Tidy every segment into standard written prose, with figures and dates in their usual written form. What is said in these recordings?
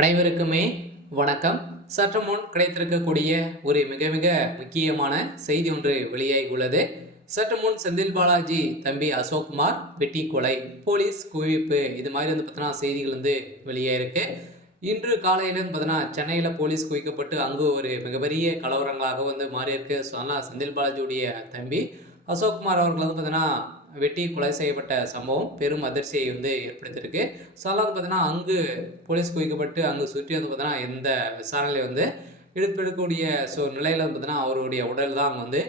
அனைவருக்குமே வணக்கம். சற்று முன் கிடைத்திருக்கக்கூடிய ஒரு மிக மிக முக்கியமான செய்தி ஒன்று வெளியாகி உள்ளது. சற்று முன் செந்தில் பாலாஜி தம்பி அசோக்குமார் வெட்டி கொலை, போலீஸ் குவிப்பு, இது மாதிரி பார்த்தீங்கன்னா செய்திகள் வெளியாயிருக்கு. இன்று காலையில் பார்த்தீங்கன்னா சென்னையில் போலீஸ் குவிக்கப்பட்டு அங்கு ஒரு மிகப்பெரிய கலவரங்களாக மாறியிருக்கு. ஸோ அதனால் செந்தில் பாலாஜியுடைய தம்பி அசோக்குமார் அவர்கள் பார்த்தீங்கன்னா வெட்டி கொலை செய்யப்பட்ட சம்பவம் பெரும் அதிர்ச்சியை ஏற்படுத்தியிருக்கு. ஸோ அதெல்லாம் பார்த்தீங்கன்னா அங்கு போலீஸ் குவிக்கப்பட்டு அங்கு சுற்றி பார்த்தீங்கன்னா எந்த விசாரணையில் எடுக்கக்கூடிய நிலையில் பார்த்தீங்கன்னா அவருடைய உடல் தான் அங்கே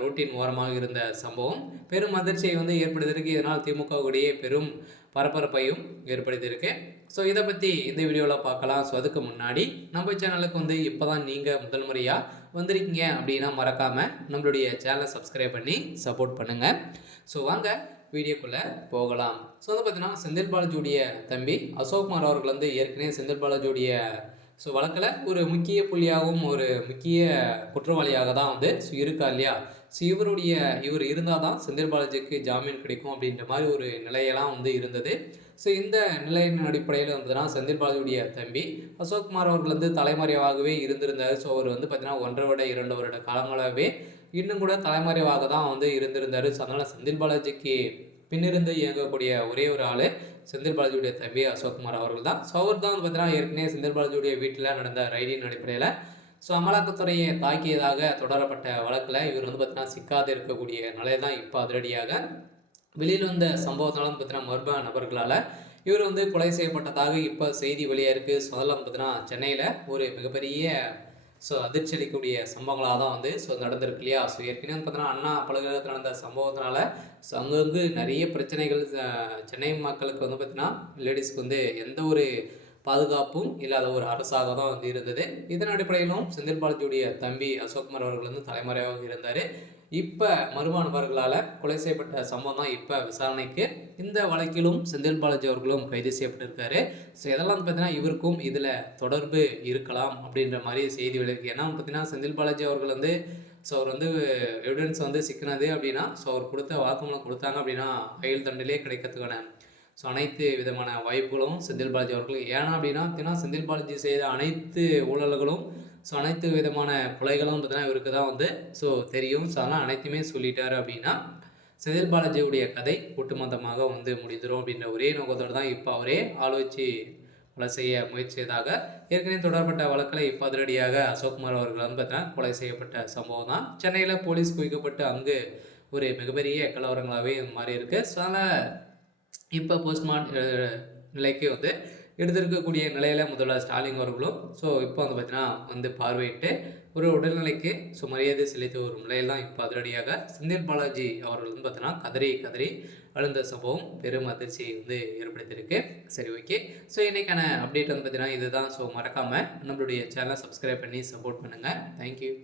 ரூட்டின் ஓரமாக இருந்த சம்பவம் பெரும் அதிர்ச்சியை ஏற்படுத்தியிருக்கு. இதனால் திமுகவுடைய பெரும் பரபரப்பையும் ஏற்படுத்தியிருக்கு. ஸோ இதை பற்றி இந்த வீடியோவில் பார்க்கலாம். ஸோ அதுக்கு முன்னாடி நம்ம சேனலுக்கு இப்போ தான் நீங்கள் முதல் முறையாக வந்திருக்கீங்க அப்படின்னா மறக்காமல் நம்மளுடைய சேனலை சப்ஸ்கிரைப் பண்ணி சப்போர்ட் பண்ணுங்கள். ஸோ வாங்க வீடியோக்குள்ளே போகலாம். ஸோ பார்த்தீங்கன்னா செந்தில் பாலாஜியுடைய தம்பி அசோக்குமார் அவர்கள் ஏற்கனவே செந்தில் பாலாஜியுடைய வழக்கில் ஒரு முக்கிய புள்ளியாகவும் ஒரு முக்கிய குற்றவாளியாக தான் இருக்கா இல்லையா. ஸோ இவர் இருந்தால் தான் செந்தில் பாலாஜிக்கு ஜாமீன் கிடைக்கும் அப்படின்ற மாதிரி ஒரு நிலையெல்லாம் இருந்தது. ஸோ இந்த நிலையின் அடிப்படையில் பார்த்தீங்கன்னா செந்தில் பாலாஜியுடைய தம்பி அசோக்குமார் அவர்கள் தலைமறைவாகவே இருந்திருந்தார். ஸோ அவர் பார்த்தீங்கன்னா 1.5 வருட காலங்களாகவே இன்னும் கூட தலைமறைவாக தான் இருந்திருந்தார். ஸோ அதனால் செந்தில் பாலாஜிக்கு பின்னிருந்து இயங்கக்கூடிய ஒரே ஒரு ஆள் செந்தில் பாலாஜியுடைய தம்பி அசோக்குமார் அவர்கள் தான். ஸோ அவர் தான் பார்த்தீங்கன்னா ஏற்கனவே செந்தில் பாலாஜியுடைய வீட்டில் நடந்த ரைடின் அடிப்படையில் அமலாக்கத்துறையை தாக்கியதாக தொடரப்பட்ட வழக்கில் இவர் பார்த்தீங்கன்னா சிக்காது இருக்கக்கூடிய நிலை தான் இப்போ அதிரடியாக வெளியில் வந்த சம்பவத்தினாலும் பார்த்தீங்கன்னா மர்ம நபர்களால் இவர் கொலை செய்யப்பட்டதாக இப்போ செய்தி வெளியாக இருக்குது. ஸோ அதெல்லாம் பார்த்தீங்கன்னா சென்னையில் ஒரு மிகப்பெரிய அதிர்ச்சி அளிக்கக்கூடிய சம்பவங்களாக தான் நடந்திருக்கு இல்லையா. ஸோ ஏற்கனவே பார்த்தீங்கன்னா அண்ணா பல்கலைக்கழகத்தில் நடந்த சம்பவத்தினால அங்கங்கு நிறைய பிரச்சனைகள் சென்னை மக்களுக்கு பார்த்தீங்கன்னா லேடிஸ்க்கு எந்த ஒரு பாதுகாப்பும் இல்லாத ஒரு அரசாக தான் இருந்தது. இதன் அடிப்படையிலும் செந்தில் பாலாஜியுடைய தம்பி அசோக்குமார் அவர்கள் தலைமறைவாக இருந்தார். இப்போ மர்ம நபர்களால் கொலை செய்யப்பட்ட சம்பவம் தான் இப்போ விசாரணைக்கு. இந்த வழக்கிலும் செந்தில் பாலாஜி அவர்களும் கைது செய்யப்பட்டிருக்காரு. ஸோ இதெல்லாம் பார்த்தீங்கன்னா இவருக்கும் இதில் தொடர்பு இருக்கலாம் அப்படின்ற மாதிரி செய்தி விளக்கு. ஏன்னா பார்த்தீங்கன்னா செந்தில் பாலாஜி அவர்கள் அவர் எவிடன்ஸ் சிக்கினது அப்படின்னா அவர் கொடுத்த வாக்குமூலம் கொடுத்தாங்க அப்படின்னா ஆயுள் தண்டனையே கிடைக்கிறதுக்கான அனைத்து விதமான வாய்ப்புகளும் செந்தில் பாலாஜி அவர்கள். ஏன்னா அப்படின்னா செந்தில் பாலாஜி செய்த அனைத்து ஊழல்களும் அனைத்து விதமான கொலைகளும் பார்த்தீங்கன்னா இவருக்கு தான் தெரியும். ஸோ அதெல்லாம் அனைத்துமே சொல்லிட்டாரு அப்படின்னா செந்தில் பாலாஜியுடைய கதை ஒட்டுமொத்தமாக முடிந்துடும் அப்படின்ற ஒரே நோக்கத்தோடு தான் இப்போ அவரே ஆலோசி கொலை செய்ய முயற்சி செய்ததாக ஏற்கனவே தொடரப்பட்ட வழக்கில் இப்போ அதிரடியாக அசோக்குமார் அவர்கள் பார்த்தீங்கன்னா கொலை செய்யப்பட்ட சம்பவம் தான் சென்னையில் போலீஸ் குவிக்கப்பட்டு அங்கு ஒரு மிகப்பெரிய கலவரங்களாகவே மாறி இருக்குது. ஸோ அதனால் இப்போ போஸ்ட்மார்ட்டம் நிலைக்கு எடுத்திருக்கக்கூடிய நிலையில் முதல்வர் ஸ்டாலின் அவர்களும் இப்போ பார்த்தீங்கன்னா பார்வையிட்டு ஒரு உடல்நிலைக்கு மரியாதை செலுத்த ஒரு நிலையில் தான் இப்போ அதிரடியாக செந்தில் பாலாஜி அவர்கள் பார்த்தீங்கன்னா கதறி கதறி அழுந்த சம்பவம் பெரும் அதிர்ச்சியை ஏற்படுத்தியிருக்கு. சரி, ஓகே. ஸோ இன்றைக்கான அப்டேட் பார்த்தீங்கன்னா இதுதான். மறக்காமல் நம்மளுடைய சேனலை சப்ஸ்கிரைப் பண்ணி சப்போர்ட் பண்ணுங்கள். தேங்க்யூ.